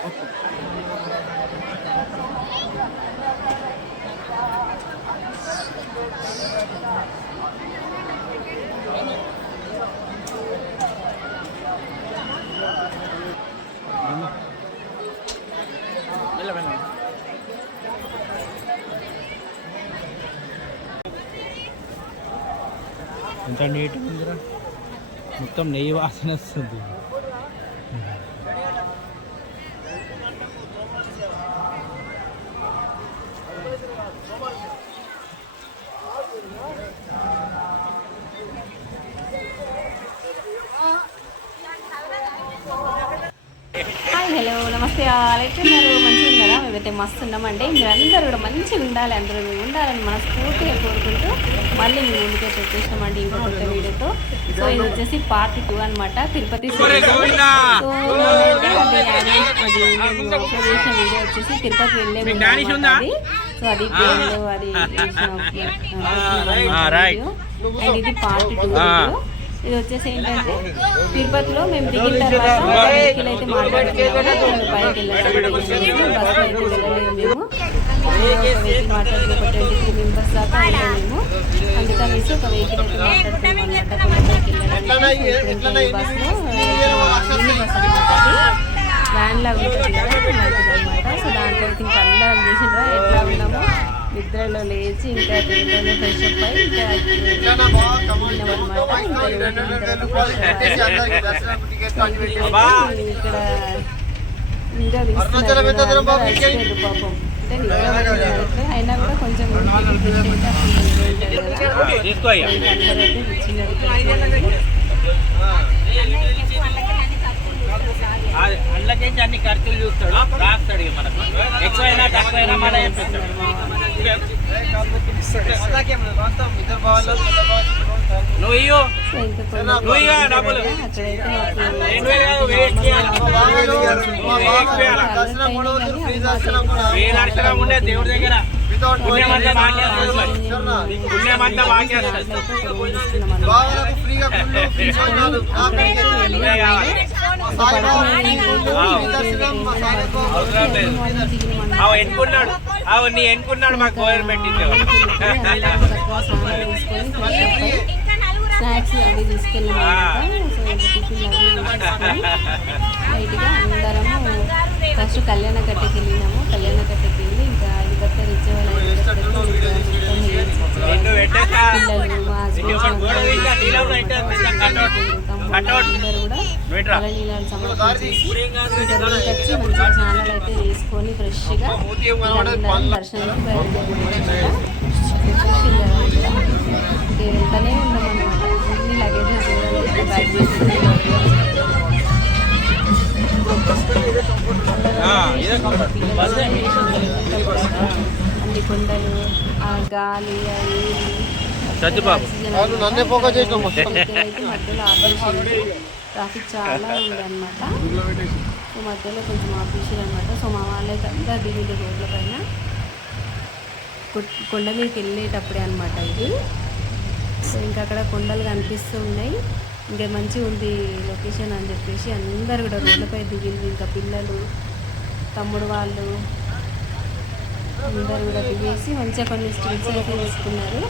ఎంత నీట్గా ఉందిరా, మొత్తం నెయ్యి వాసన వస్తుంది. హాయ్ హలో నమస్తే ఆల్ ఎట్లున్నారు, మంచిగా ఉన్నారా? మేమైతే మస్తు ఉన్నామండి. మీరందరూ కూడా మంచిగా ఉండాలి, అందరూ మీరు ఉండాలని మనస్ఫూర్తిగా కోరుకుంటూ మళ్ళీ మీ ముందుకైతే వచ్చేసినామండి ఇంకో కొత్త వీడియోతో. సో ఇది వచ్చేసి పార్ట్ 2 అనమాట, తిరుపతి. సో వీడియో వచ్చేసి తిరుపతి వెళ్ళే ముందు అది. సో అది పేర్లు అది అండ్ ఇది పార్ట్ 2 వీడియో. ఇది వచ్చేసి ఏంటంటే తిరుపతిలో మేము దిగిన తర్వాత వెహికల్ అయితే మాట్లాడుతున్నాము, బైక్ వెళ్ళాము, బస్సులో అయితే వెళ్ళలేము మేము. ఒక వెహికల్ మాట్లాడుతున్నాం, ఒక 23 మెంబర్స్ దాకా వెళ్ళాము మేము. అందుకనేసి ఒక వెహికల్ అయితే మాట్లాడుతున్నాం అనమాట. కొండపైకి వెళ్ళడానికి బస్సులో వ్యాన్ లాగా ఉంటుంది కదా అనమాట. సో దాంట్లో అయితే ఇంకా అందరం చూసిండ్రా ఎట్లా ఉన్నామో, నిద్రలో లేచి ఇంకా దీంట్లోనే ఫ్రెష్ అప్ అయ్యి ఇంకా తిన్నామన్నమాట. ఇంకా ఇక్కడ వీడియో తీస్తున్నారు పాపం. అంటే నిద్ర అయినా కూడా కొంచెం అందరూ అయితే కూర్చున్నారు. అందులోకి అన్ని ఖర్చులు చూస్తాడు, రాస్తాడు. మనకు ఎక్కువైనా తక్కువైనా మన ఉండే దేవుడి దగ్గర ఎన్నుకున్నాడు, నీ ఎన్నుకున్నాడు మాకు గవర్నమెంట్ స్నాక్స్ అవి తీసుకెళ్ళాము. లైట్గా అందరము ఫస్ట్ కళ్యాణకట్టకి వెళ్ళినాము. కళ్యాణకట్టకి వెళ్ళి ఇంకా ఐదుకట్టలు ఇచ్చేవాళ్ళు, పిల్లలు మా అందరూ కూడా కళనీలాలు సమర్పించేసి వచ్చి మంచిగా స్నానాలు అయితే వేసుకొని ఫ్రెష్గా అందరం దర్శనానికి వెళ్తూనే ఉన్నామన్నమాట. అన్ని లగేజెస్ బ్యాగ్ చేసుకుని అన్ని కొండలు, ఆ గాలి, అయితే మధ్యలో ఆపేసింది. ట్రాఫిక్ చాలా ఉందన్నమాట. సో మధ్యలో కొంచెం ఆపేసారు అనమాట. సో మా వాళ్ళైతే అంతా దిగింది రోడ్ల పైన. కొండ మీదకి వెళ్ళేటప్పుడే అనమాట ఇది. సో ఇంకా అక్కడ కొండలు కనిపిస్తూ ఉన్నాయి. ఇంకా మంచిగా ఉంది లొకేషన్ అని చెప్పేసి అందరు కూడా రోడ్లపై దిగింది. ఇంకా పిల్లలు, తమ్ముడు వాళ్ళు అందరు కూడా దిగేసి మంచిగా కొన్ని స్టిల్స్ అయితే తీసుకున్నారు.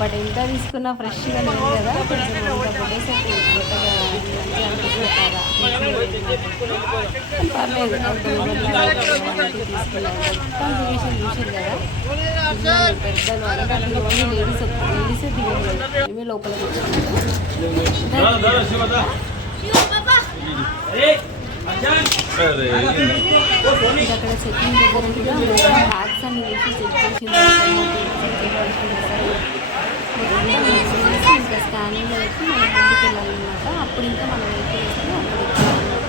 బట్ ఎంత తీసుకున్నా ఫ్రెష్గా లేదు కదా, కొంచెం అంత ఫొటోస్ అయితే అంతగా మంచిగా అనిపిస్తారా పర్లేదు. తీసుకున్నారు మొత్తం దిగేసి చూసారు కదా, పెద్దలు అందరూ ఓన్లీ లేడీసే దిగలేదు, మేమే లోపల కూర్చున్నారు. అక్కడ చెకింగ్ దగ్గర కూడా బ్యాగ్స్ అన్ని వేసి చెక్ చేసింది. ఇంకా స్కానింగ్ అయితే మనం ముందుకు వెళ్ళాలన్నమాట. అప్పుడు ఇంకా మనం వెహికల్ వేస్తే అక్కడ ఇచ్చామన్నమాట.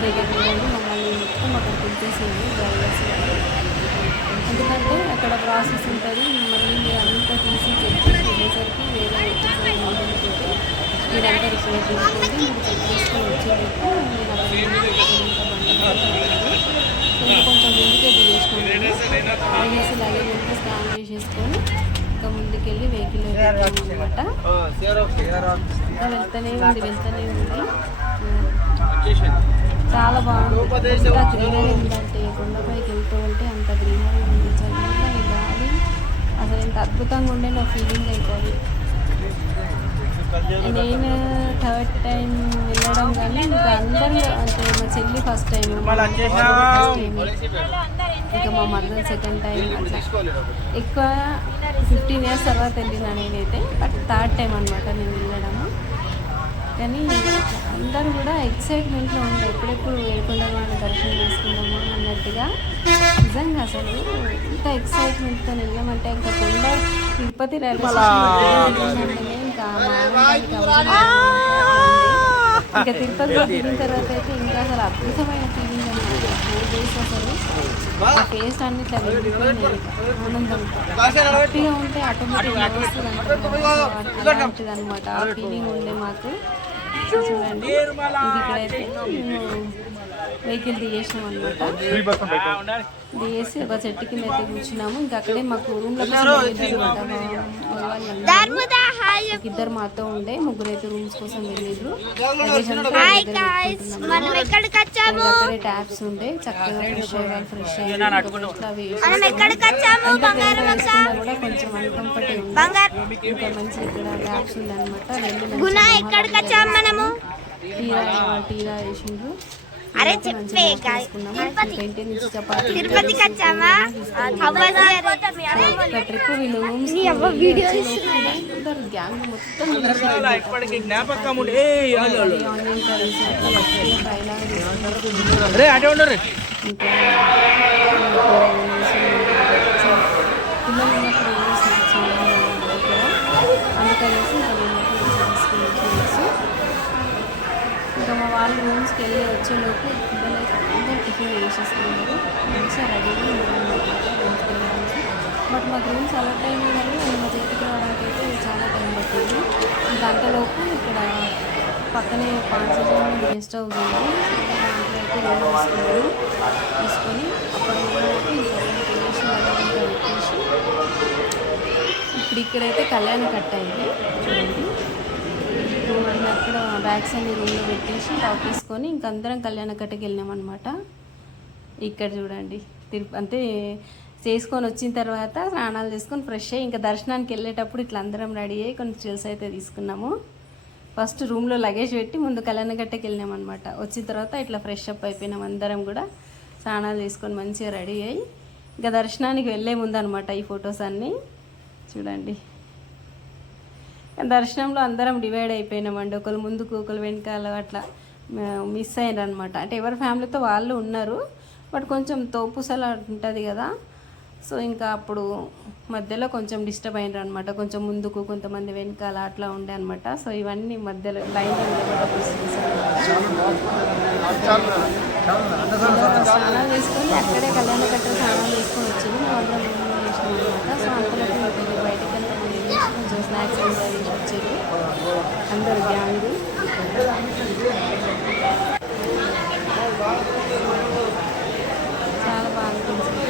మేము దగ్గర మమ్మల్ని మొత్తం అక్కడ పిలిచేసింది డ్రైవర్స్. ఎందుకంటే అక్కడ ప్రాసెస్ ఉంటుంది, మళ్ళీ మీరు అంతా తీసి చెక్ చేసి వెళ్ళేసరికి వేరే వెహికల్స్ ఉంటుంది. మీరంతా రిపోర్ట్ తీసుకొని మీరు చెక్ చేసుకొని వచ్చేటట్టు ఇంకా కొంచెం ముందుకే దిగేసుకుంటాము. దిగేసి లగేజ్ అంతా స్కాన్ చేసేసుకొని ఇంకా ముందుకెళ్ళి వెహికల్ అనమాట. ఇంకా వెళ్తూనే ఉంది. చాలా బాగుంది. ఎంత గ్రీనరీ ఉందంటే కొండపైకి వెళ్తూ ఉంటే అంత గ్రీనరీ ఉంది. చల్లని గాలి అసలు ఎంత అద్భుతంగా ఉండే నా ఫీలింగ్ అవుతుంది. నేను థర్డ్ టైం వెళ్ళడం కానీ ఇంకా అందరూ అంటే మా చెల్లి ఫస్ట్ టైం, ఇంకా మా మదర్ సెకండ్ టైం. అట్లా ఎక్కువ 15 years తర్వాత వెళ్ళినా నేనైతే, బట్ థర్డ్ టైం అనమాట నేను వెళ్ళడము. కానీ అందరూ కూడా ఎక్సైట్మెంట్లో ఉండే ఎప్పుడెప్పుడు ఏడుకొండలవాడ దర్శనం చేసుకుందామా అన్నట్టుగా. నిజంగా అసలు ఇంత ఎక్సైట్మెంట్తో వెళ్ళామంటే ఇంకా కొండ తిరుపతి రైల్వే స్టేషన్ ఇంకా ఇంకా తిరుపతిలో దిగిన తర్వాత అయితే ఇంకా అసలు అద్భుతమైన ఫీలింగ్ అనమాట. 4 days అసలు ఆ ఫేస్ అన్నిట్లో వెళ్ళిపోయినాయి. ఆనందంతో హ్యాపీగా ఉంటే ఆటోమేటిక్గా వస్తుంది అలాంటిది అనమాట. ఆ ఫీలింగ్ ఉండే మాకు. చూడండి ఇది ఇక్కడైతే మేము వెహికల్ దిగేసినాం అనమాట. దిగేసి ఒక చెట్టు కింద అయితే కూర్చున్నాము. ఇంకా అక్కడే మాకు రూమ్లో ఇద్దరు మాతో ఉండే, ముగ్గురు అయితే రూమ్స్ కోసం వెళ్ళిర్రు. అక్కడే ట్యాప్స్ ఉండే, చక్కగా ఫ్రెష్ అయ్యాలి. ఫ్రెష్ అయ్యి కూడా కొంచెం అన్కంఫర్ట్ ఉంది. ఇంకా మంచి ఇక్కడ ట్యాప్స్ ఉంది అనమాట. టీరా వేసిండ్రు. ట్రిప్ వీళ్ళు గ్యాంగ్ మొత్తం అందుకనేసి ఇంకా మా వాళ్ళు రూమ్స్కి వెళ్ళి వచ్చేలోపు పిల్లలు అయితే అందరూ టిఫిన్ వేసేసుకున్నారు. మంచిగా రెడీగా రూమ్స్కి వెళ్ళడానికి. బట్ మాకు రూమ్స్ అలర్ట్ అయినాయి కానీ మా చేతికి రావడానికి అయితే చాలా టైం పట్టింది. ఇంకా అంతలోపు ఇక్కడ పక్కనే పాన్సీజన్ గెస్ట్ హౌస్ ఉంది. దాంట్లో అయితే రూమ్ తీసుకున్నాను. తీసుకొని అక్కడ పెట్టేసి ఇప్పుడు ఇక్కడైతే కళ్యాణం కట్ అయింది. చూడండి అక్కడ బ్యాగ్స్ అన్ని రూమ్లో పెట్టేసి టాప్ తీసుకొని ఇంక అందరం కళ్యాణ కట్టకి వెళ్ళినామన్నమాట. ఇక్కడ చూడండి అంటే చేసుకొని వచ్చిన తర్వాత స్నానాలు చేసుకొని ఫ్రెష్ అయ్యి ఇంకా దర్శనానికి వెళ్ళేటప్పుడు ఇట్లా అందరం రెడీ అయ్యి కొన్ని స్టిల్స్ అయితే తీసుకున్నాము. ఫస్ట్ రూమ్లో లగేజ్ పెట్టి ముందు కళ్యాణ కట్టకి వెళ్ళినామన్నమాట. వచ్చిన తర్వాత ఇట్లా ఫ్రెష్ అప్ అయిపోయినాం అందరం కూడా. స్నానాలు చేసుకొని మంచిగా రెడీ అయ్యి ఇంకా దర్శనానికి వెళ్ళే ముందు అనమాట ఈ ఫొటోస్ అన్నీ. చూడండి దర్శనంలో అందరం డివైడ్ అయిపోయినామండి. ఒకరు ముందుకు ఒకరు వెనకాల అట్లా మిస్ అయ్యారు అనమాట. అంటే ఎవరి ఫ్యామిలీతో వాళ్ళు ఉన్నారు, బట్ కొంచెం తోపుసలా ఉంటుంది కదా. సో ఇంకా అప్పుడు మధ్యలో కొంచెం డిస్టర్బ్ అయినారు అనమాట. కొంచెం ముందుకు కొంతమంది వెనకాల అట్లా ఉండే అనమాట. సో ఇవన్నీ మధ్యలో లైన్లో స్నానాలు చేసుకొని అక్కడే కళ్యాణ కట్ట స్నానాలు చేసుకొని వచ్చింది. మేము అందరం చేసినాం అనమాట. సో అంతలోకి బయటకి కొంచెం స్నాక్స్ ఎంజాయ్ చేసి వచ్చారు అందరు గ్యాంగ్. చాలా బాగా అనిపించింది.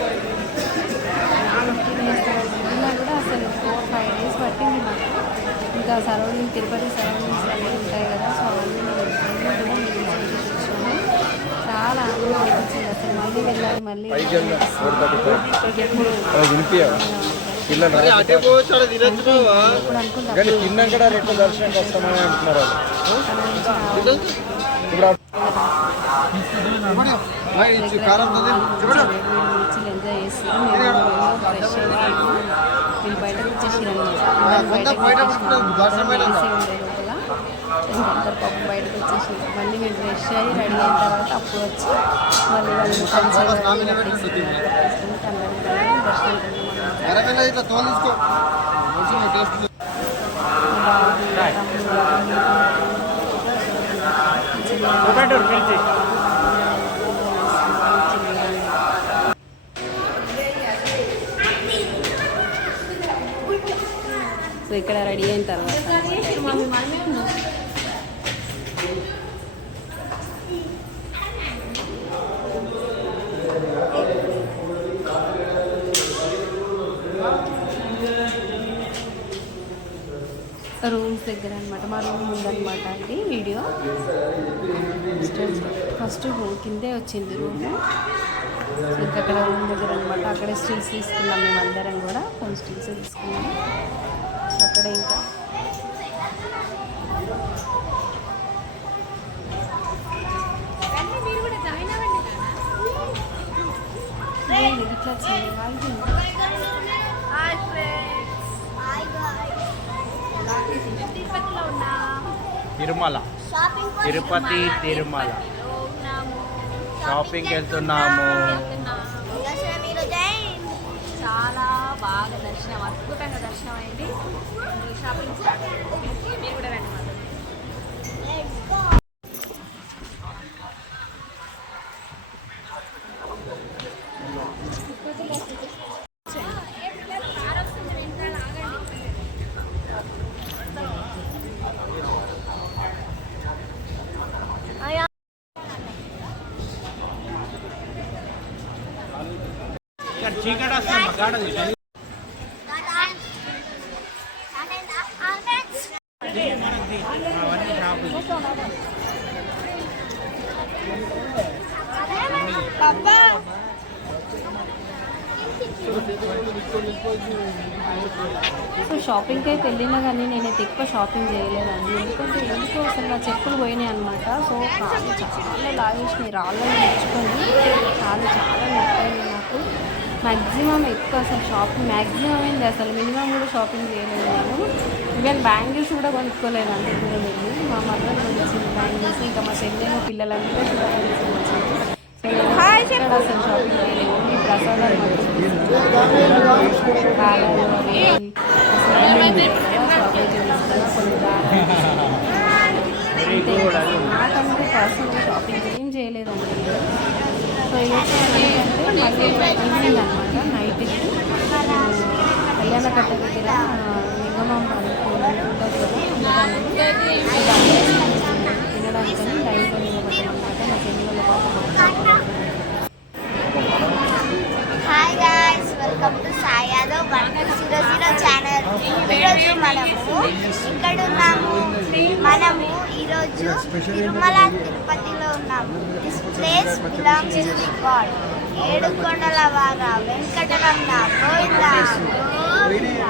15 years ఉన్నా కూడా అసలు 4-5 days పట్టింది మాకు. ఇంకా సరౌండింగ్ తిరుపతి సరౌండింగ్స్ అన్నీ ఉంటాయి కదా. సో అవన్నీ కూడా చూసాము. చాలా ఆనందం అనిపించింది అసలు. మళ్ళీ వెళ్ళాలి, మళ్ళీ దర్శనం వస్తామని అంటున్నారు. ఎంజాయ్ చేస్తాను. ఫ్రెష్ అయిపోయాము. వీళ్ళు బయటకు వచ్చేసి అందరు పాపం బయటకు వచ్చేసి మళ్ళీ మేము ఫ్రెష్ అయ్యి రెడీ అయిన తర్వాత అప్పుడు వచ్చి మళ్ళీ వాళ్ళు సో ఇక్కడ రెడీ అయిన తర్వాత రూమ్స్ దగ్గర అనమాట. మా రూమ్ ఉందన్నమాట ఇది వీడియో. ఫస్ట్ రూమ్ కిందే వచ్చింది రూమ్. ఇంకా అక్కడ రూమ్ దగ్గర అనమాట. అక్కడే స్టిల్స్ తీసుకున్నాం మేము అందరం కూడా. కొన్ని స్టిల్స్ తీసుకున్నాము. సో అక్కడ ఇంకా ఇట్లా తిరుమల, తిరుపతి తిరుమల షాపింగ్కి వెళ్తున్నాము. చాలా బాగా దర్శనం, అద్భుతంగా దర్శనం అయింది. షాపింగ్ స్టార్ట్ అయింది. మీరు కూడా రండి మాకు. చీకటి వస్తాం కాడది. సో షాపింగ్కి అయితే వెళ్ళినా కానీ నేనైతే ఎక్కువ షాపింగ్ చేయలేదండి. ఎందుకు అసలు నా చెప్పులు పోయినాయి అనమాట. సో కాళ్ళు చాలా లాగేసినాయి, రాళ్ళని తెచ్చుకొని కాళ్ళు చాలా నొప్పాయి నాకు. మ్యాక్సిమం ఎక్కువ అసలు షాపింగ్ మ్యాక్సిమం అయింది, అసలు మినిమం కూడా షాపింగ్ చేయలేదు నేను. ఈవెన్ బ్యాంగిల్స్ కూడా కొనుక్కోలేదు అంత దూరం వెళ్ళి. మా మదర్ వచ్చింది బ్యాంగిల్స్, ఇంకా మా చెల్లెమో పిల్లలందరూ బ్యాంగిల్స్ వచ్చింది. అసలు షాపింగ్ చేయలేదు. ఓన్లీ ప్రసాదాలు నాకంటే పర్సనల్ షాపింగ్ ఏం చేయలేదండి. సో ఏంటంటే మళ్ళీ ఈవినింగ్ అనమాట, నైట్కి కళ్యాణ కట్ట దగ్గర లింగమాంబ ఉంటుంది కదా, తినడానికని లైవ్లో నిలబడ్డామన్నమాట. మా చెల్లి వాళ్ళ పాప. Hi guys, welcome to Sai Yadav 1200 channel. ఈరోజు ఇక్కడ ఉన్నాము. ఈరోజు తిరుమల తిరుపతిలో ఉన్నాము. This place belongs to the God. ఏడుకొండల వార వెంకటరమణ గోవింద గోవింద.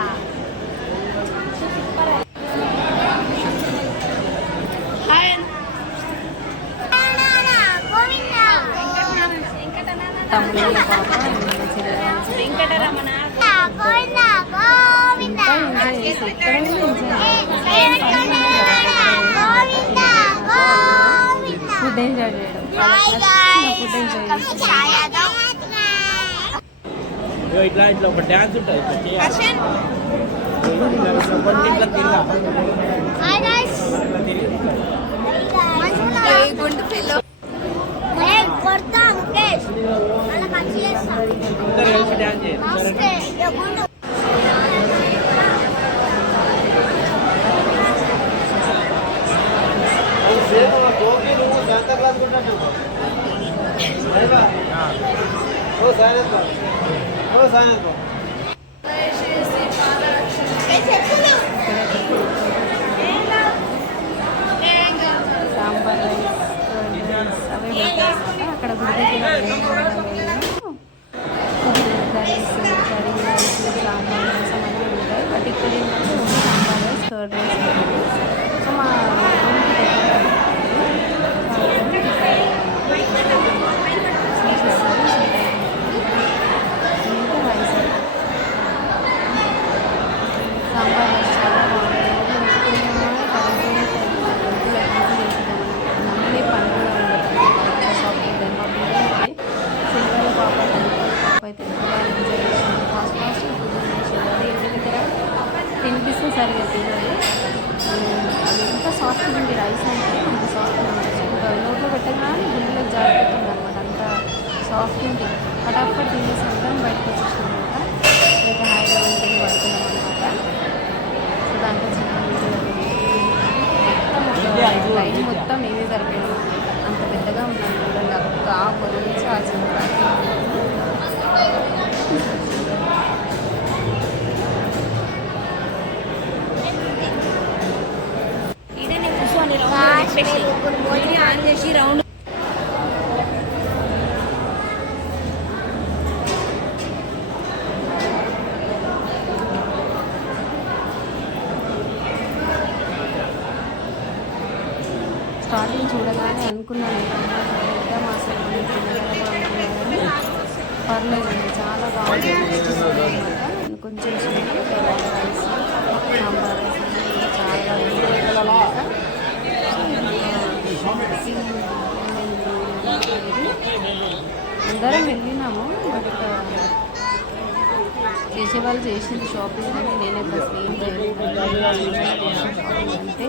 తమ్ముళ్ళ పాప వెంకటరమణ ఫుడ్ ఎంజాయ్ చేయడం, ఫుడ్ ఎంజాయ్ చేయడం. ఇట్లా ఇట్లా ఒక డ్యాన్స్ ఉంటుంది. గుండు పిల్ల కొడతా ముఖేష్ అలా మంచి చేస్తా. అందరూ కలిసి డ్యాన్స్ చేయాలి. సాంబార్ రైస్ అవే పెడతారన్నమాట. అక్కడ గుడి దగ్గర rice, curry rice, sambar rice అవన్నీ ఉంటాయి. బట్ ఇక్కడ ఏంటంటే only sambar rice, curd rice. So మా రూమ్కి దగ్గర సాంబార్ రైస్ చాలా బాగుంది. అన్నీ పండుగ షాపింగ్ మా పిల్లలకి చిల్లర పాప అయితే ఫాస్ట్ ఫాస్ట్ ఫుడ్ చేసేది. ఇంటి దగ్గర తినిపిస్తే సరిగ్గా తినదు. అది ఎంత సాఫ్ట్గా ఉంది రైస్ అంటే అంత సాఫ్ట్గా ఉంటుంది. నోట్లో పెట్టగానే గుండెలకు జారిపోతుంది అనమాట. అంత సాఫ్ట్ ఉంది. ఫటాఫట్ తినేసి అందరం బయటకు వచ్చేసాం అనమాట. లేక హాయిగా ఇంటికి పడుతున్నాం అనమాట. దాంట్లో చిన్న మొత్తం లైన్ మొత్తం నేనే సరిపోయింది. అంత పెద్దగా ఉన్నాను చూడండి. ఆ పొలం నుంచి ఆ చిన్న అనుకున్నాను వద్దాం అసలు తినగలము అనుకున్నాను, పర్లేదు చాలా బాగుంది. కొంచెం రైస్ సాంబార్ చాలా అందరం వెళ్ళినాము. బట్ చేసేవాళ్ళు చేసింది షాపింగ్ కానీ నేనే ఫస్ట్ ఏం షాపింగ్ అంటే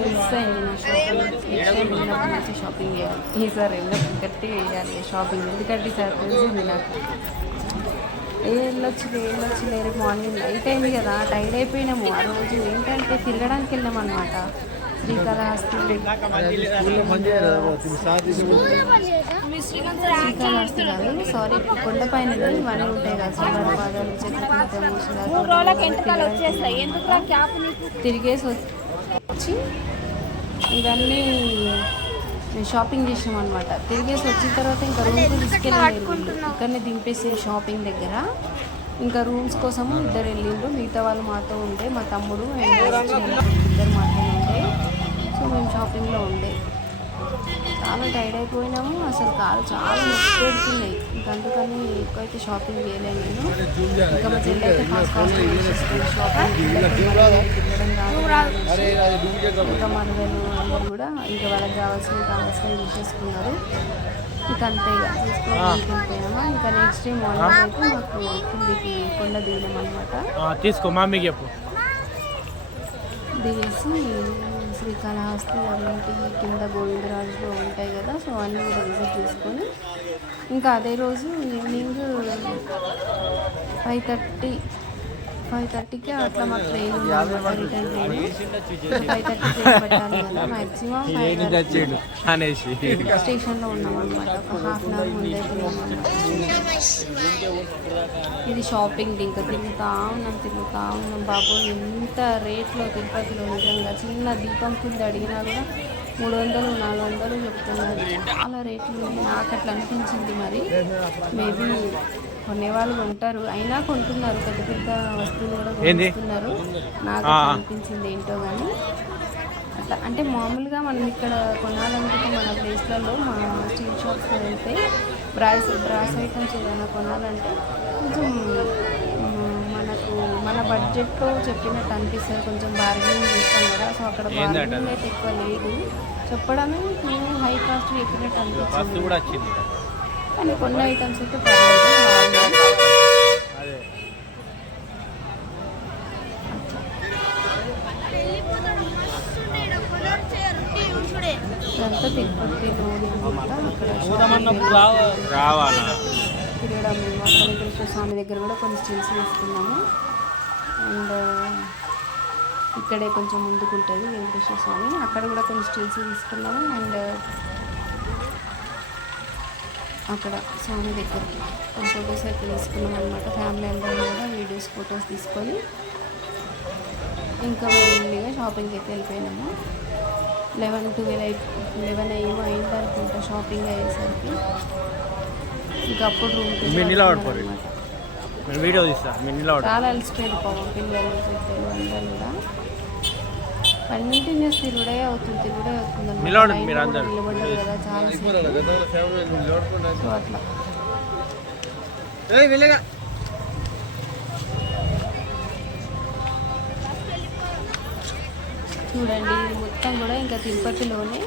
మిస్ అయింది నా షాపింగ్. నెక్స్ట్ టైం వెళ్ళినప్పటి నుంచి షాపింగ్ చేయాలి, ఈసారి వెళ్ళినప్పుడు గట్టిగా వేయాలి షాపింగ్. ఎందుకంటే ఈసారి తెలిసింది నాకు వెళ్ళొచ్చు రేపు మార్నింగ్ నైట్ అయింది కదా, టైర్డ్ అయిపోయినాము. ఆ రోజు ఏంటంటే తిరగడానికి వెళ్ళాం అనమాట శ్రీకాళహస్తి. శ్రీకాళహస్తి కాదు, సారీ, కొండపైన ఇవన్నీ ఉంటాయి కదా, శ్రీవారి పాదాలు, తిరిగేసి వచ్చి ఇవన్నీ షాపింగ్ చేసాం అనమాట. తిరిగేసి వచ్చిన తర్వాత ఇంకా రూమ్కి తీసుకెళ్ళలేదు, ఇక్కడనే దింపేసి షాపింగ్ దగ్గర. ఇంకా రూమ్స్ కోసము ఇద్దరు వెళ్ళిండ్రు, మిగతా వాళ్ళు మాతో ఉండే, మా తమ్ముడు ఇద్దరు మాతో ఉండే. సో మేము షాపింగ్లో ఉండే చాలా టైర్డ్ అయిపోయినాము, అసలు కాలు చాలా నొప్పి పెడుతున్నాయి. ఇంకా అందుకని ఎక్కువైతే షాపింగ్ చేయలేను నేను. ఇంకా మా చెల్లి అయితే ఫాస్ట్ షాపింగ్ ఇంకా మనవలు అందరూ కూడా ఇంకా వాళ్ళకి కావాల్సినవి తీసేసుకున్నారు. ఇంకా అంతే ఇక తీసుకొని వెళ్ళిపోయామా. ఇంకా నెక్స్ట్ డే మార్నింగ్ అయితే మాకు కిందికి కొండ దిగినాం అనమాట. తీసుకో మమ్మీకి చెప్పు. దిగేసి శ్రీకాళహస్తి అన్నింటి కింద గోవిందరాజులో ఉంటాయి కదా, సో అన్నీ కూడా విజిట్ చేసుకొని ఇంకా అదే రోజు ఈవినింగ్ 5:30కి అట్లా మాకు ట్రైన్ ఉందన్నమాట, రిటర్న్ ట్రైన్. 5:30కి పట్టాలి కదా, మ్యాక్సిమం స్టేషన్లో ఉన్నాం అనమాట. ఒక ½ అన్ అవర్ ముందే ఉన్నామన్నమాట. ఇది షాపింగ్ ఇంకా తిరుగుతూ ఉన్నాం బాబు. ఎంత రేట్లో తిరుపతిలో నిజంగా చిన్న దీపం కింద అడిగినా కూడా 300, 400 చెప్తున్నారు. చాలా రేట్లు ఉన్నాయి. నాకు అట్లా అనిపించింది. మరి మేబీ కొనేవాళ్ళు కొంటారు, అయినా కొంటున్నారు, పెద్ద పెద్ద వస్తువులు కూడా కొనుక్కున్నారు. నాకు అనిపించింది ఏంటో కానీ అట్లా. అంటే మామూలుగా మనం ఇక్కడ కొనాలనుకుంటే మన ప్లేస్లలో, మా స్ట్రీట్ షాప్స్లో వెళ్తే బ్రాస్ ఐటమ్స్ ఏదైనా కొనాలంటే కొంచెం మనకు మన బడ్జెట్లో చెప్పినట్టు అనిపిస్తుంది, కొంచెం బార్గెనింగ్ చేస్తాం కదా. సో అక్కడ బార్గెనింగ్ అయితే ఎక్కువ లేదు, చెప్పడమే నేను హై కాస్ట్ చెప్పినట్టు అనిపిస్తుంది. కానీ కొన్ని ఐటమ్స్ అయితే పర్లేదు. ఇదంతా తిరుపతిలోని అనమాట. అక్కడ తిరగడం మేము అక్కడ వెంకటేశ్వర స్వామి దగ్గర కూడా కొన్ని స్టిల్స్ తీసుకున్నాము. అండ్ ఇక్కడే కొంచెం ముందుకు ఉంటుంది వెంకటేశ్వర స్వామి, అక్కడ కూడా కొన్ని స్టిల్స్ తీసుకున్నాము. అండ్ అక్కడ స్వామి దగ్గరికి కొన్ని ఫొటోస్ అయితే తీసుకున్నాం అనమాట. ఫ్యామిలీ అందరం కూడా వీడియోస్ ఫొటోస్ తీసుకొని ఇంకా మెల్లిగా షాపింగ్కి అయితే వెళ్ళిపోయినాము. 11 ఏమో అయింది అనుకుంటా షాపింగ్ అయ్యేసరికి. ఇంకా అప్పుడు రూమ్కి చాలా అలసిపోయింది పాపం పిల్లలు పెద్దలు అందరూ కూడా. కంటిన్యూస్ తిరుగుడే అవుతుంది నిలబడ్డారు కదా చాలా సో అట్లా. చూడండి ఇది మొత్తం కూడా ఇంకా తిరుపతిలోనే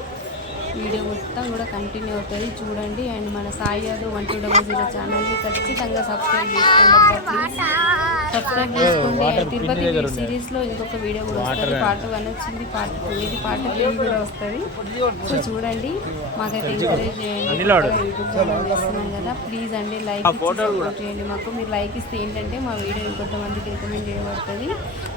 వీడియో మొత్తం కూడా కంటిన్యూ అవుతుంది చూడండి. అండ్ మన సాయి యాదవ్ 1200 ఛానల్ని ఖచ్చితంగా సబ్స్క్రైబ్ చేసుకోండి. ప్లీజ్ సబ్స్క్రైబ్ చేసుకోండి. అండ్ తిరుపతి సిరీస్లో ఇంకొక వీడియో కూడా వస్తుంది. పార్ట్ 1 వచ్చింది, పార్ట్ 2, ఇది పార్ట్ 3 కూడా వస్తుంది. సో చూడండి, మాకైతే ఎంకరేజ్ చేయండి. యూట్యూబ్ ఛానల్ చేస్తున్నాం కదా, ప్లీజ్ అండి లైక్ సపోర్ట్ చేయండి మాకు. మీరు లైక్ ఇస్తే ఏంటంటే మా వీడియో ఇంకొంతమందికి రికమెండ్ చేయబడుతుంది.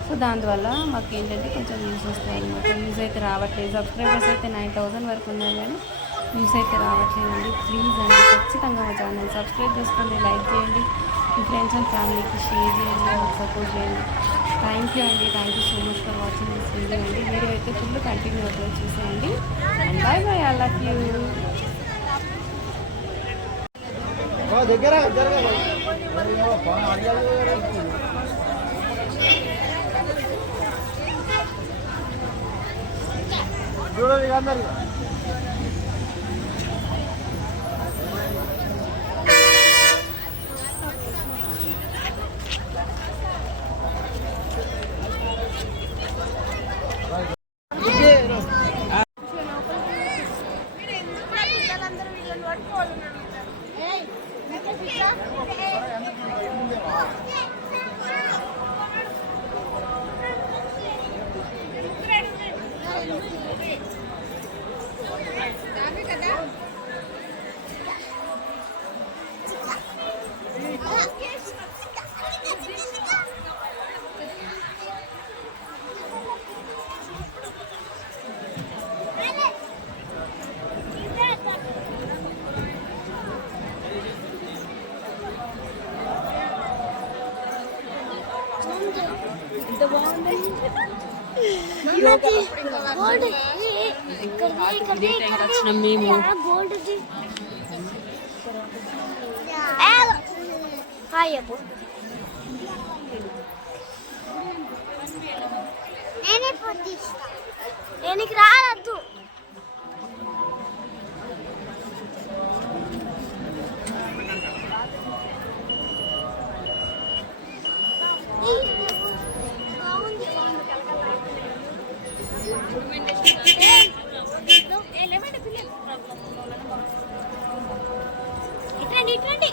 సో దానివల్ల మాకు ఏంటంటే కొంచెం వ్యూస్ వస్తాయి అనమాట. వ్యూస్ అయితే రావట్లేదు, సబ్స్క్రైబర్స్ అయితే 9000 వరకు ఉన్నారు కానీ వ్యూస్ అయితే రావట్లేదండి. ప్లీజ్ అండి ఖచ్చితంగా మా ఛానల్ సబ్స్క్రైబ్ చేసుకోండి, లైక్ చేయండి, మీ ఫ్రెండ్స్ అండ్ ఫ్యామిలీకి షేర్ చేయండి, మాకు సపోర్ట్ చేయండి. థ్యాంక్ యూ అండి, thank you so much for watching this video అండి. వీడియో అయితే ఫుల్ కంటిన్యూ అవుతుంది చూసేయండి. And bye bye, I love you. చూడండి అందరు వచ్చినాం మేము. నేనే పొద్దుస్తా నేను రావద్దు. ఇట్రండి ఇట్రండి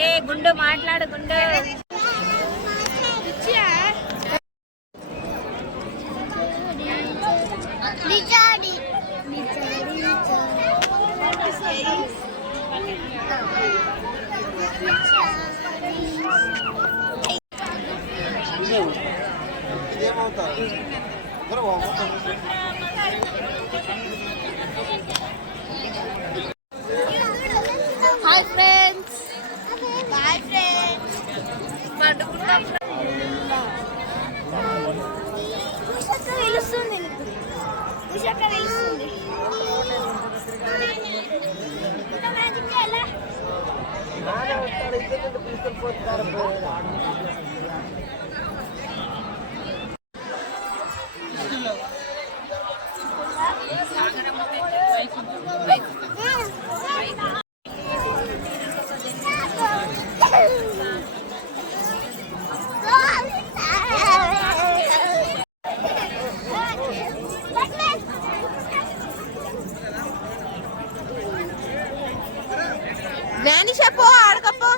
ఏ గుండు మాట్లాడు గుండు. Hi friends. Bye friends. ఉషక్క వెలుస్తుంది. ఉషక్క వెలుస్తుంది. చెప్పు ఆడకపో.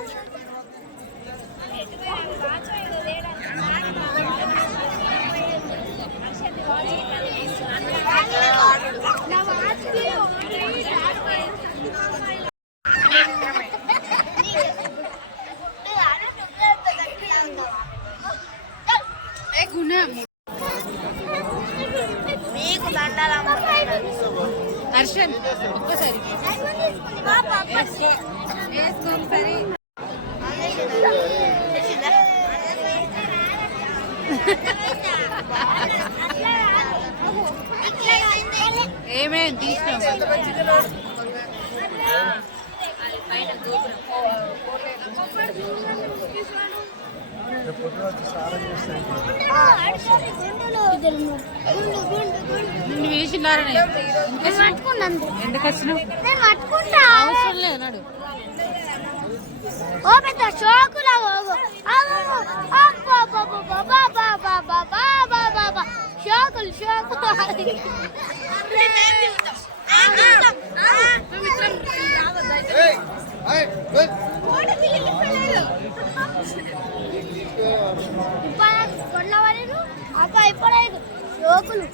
మీకు దండాలమ్మ. హర్షన్ ఒక్కసారి వేసుకోండి సరే. ఏమేమి తీసినాం వేసినారని ఎందుకు వచ్చినావు? అవసరం లేదు నాడు. ఓ పెద్ద షోకులా షోకులు షోకులు కొనవలేదు అక్క అయిపోలేదు షోకులు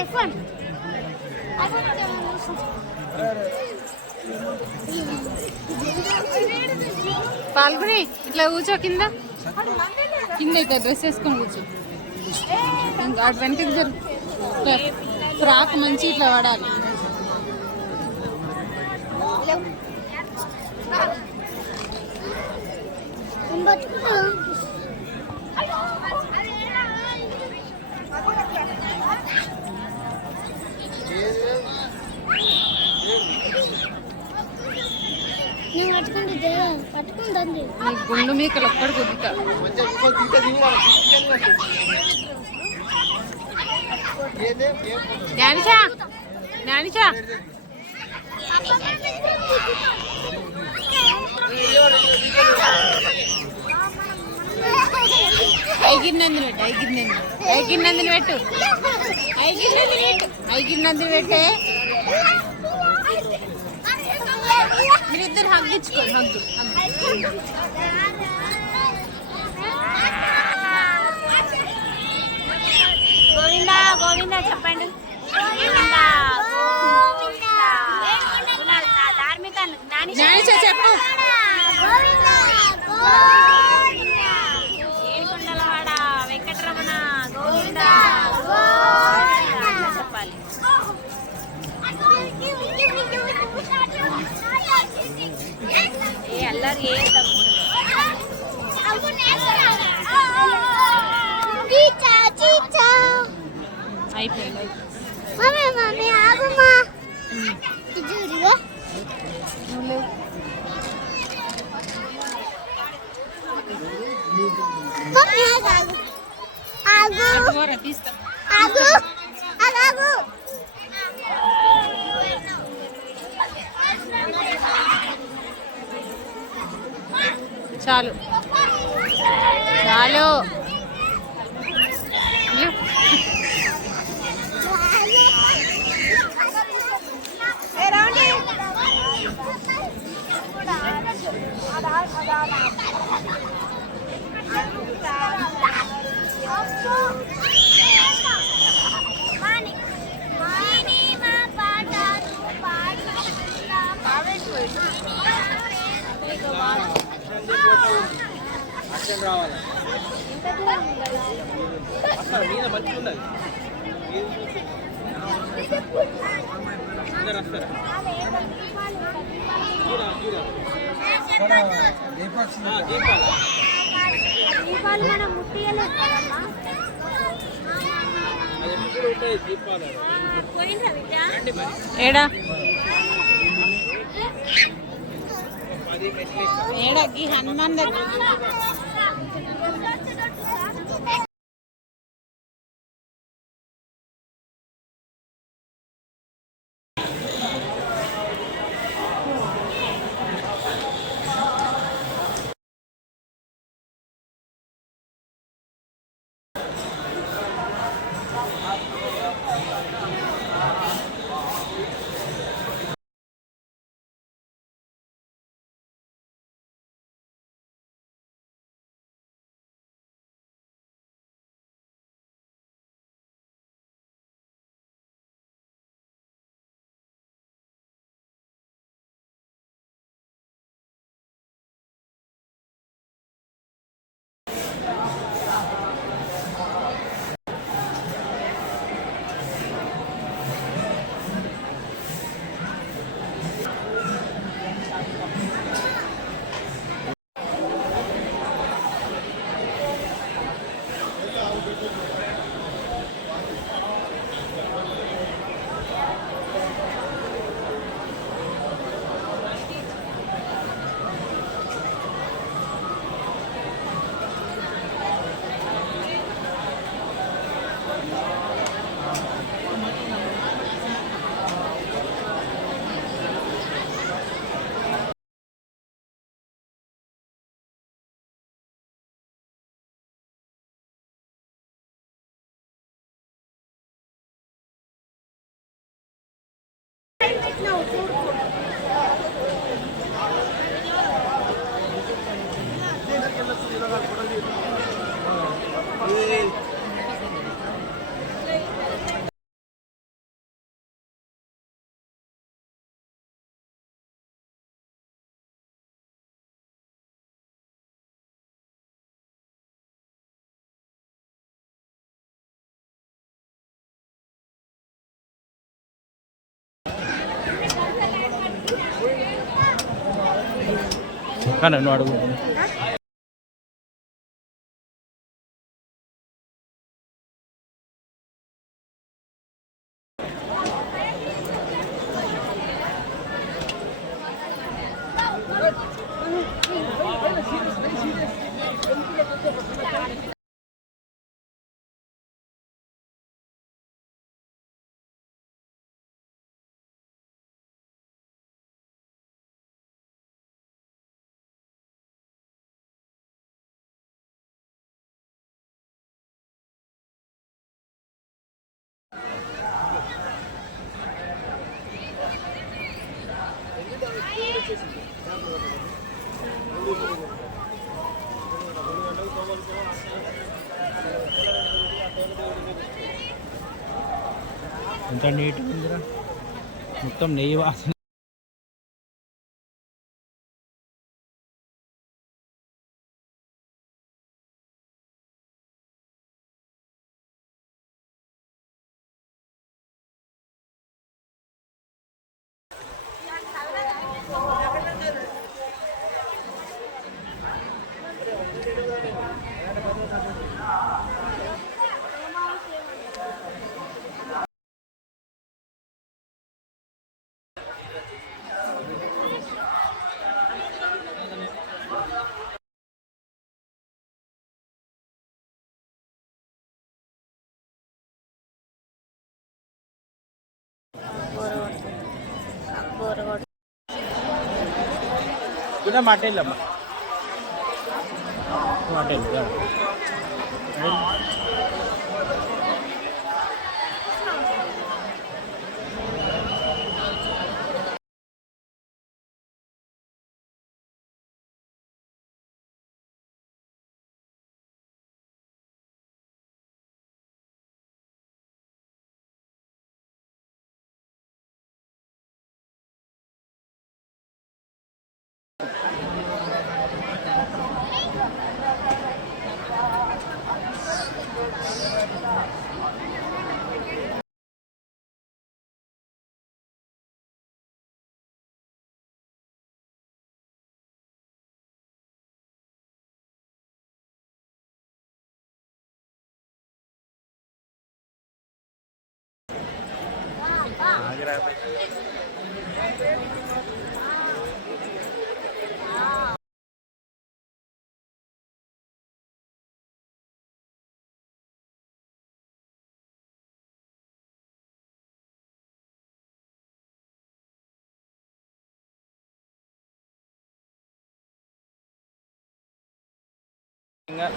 ఐఫోన్ పాల్గొని ఇట్లా కూర్చో కింద కింద అయితే డ్రెస్ వేసుకొని కూర్చో. ఇంకా అటు వెనకకి జరు. ఫ్రాక్ మంచి ఇట్లా పడాలి. నేను పట్టుకుంటే పట్టుకుంటుంది గుండు మీకలు ఒక్కడు కుదుట జ్ఞానిషా జ్ఞానిషా ఐగిరినందుని పెట్టు ఐగిరినందుని పెట్టు ఐగిరినందుని పెట్టే మీరిద్దరు హగ్గించుకోండి హగ్గు గోవిందా గోవిందా చెప్పండి ధార్మిక జ్ఞానిషా చెప్పు ఏడుకొండలవాడ వెంకటరమణ గోవిందా చెప్పాలి ఏ అల్లరి ఏ అయిపోయింది మమ్మీ మమ్మీ ఆగుమా చూడుగా మమ్మీ ఆగు ఆగు తీస్తా ఆగు ఆగు చాలు చాలు అక్కడ రావాలి అసలు మీద మంచిగా ఉన్నది అందరు వస్తారా దీపాలు మనం ముట్టియలేదు కదమ్మా అది ఎప్పుడు ఉంటాయి దీపాలు పోయిందా విద్య రండి మరి ఏడా 10 మెట్లు ఏడా ఈ హనుమాన్ దగ్గర కానీ నువ్వు అడుగు ఎంత నీట్గా ఉందిరా, మొత్తం నెయ్యి వాసన. Kita matiin lah, Pak. Matiin ya. Enggak.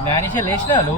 Nani sih lesna lu?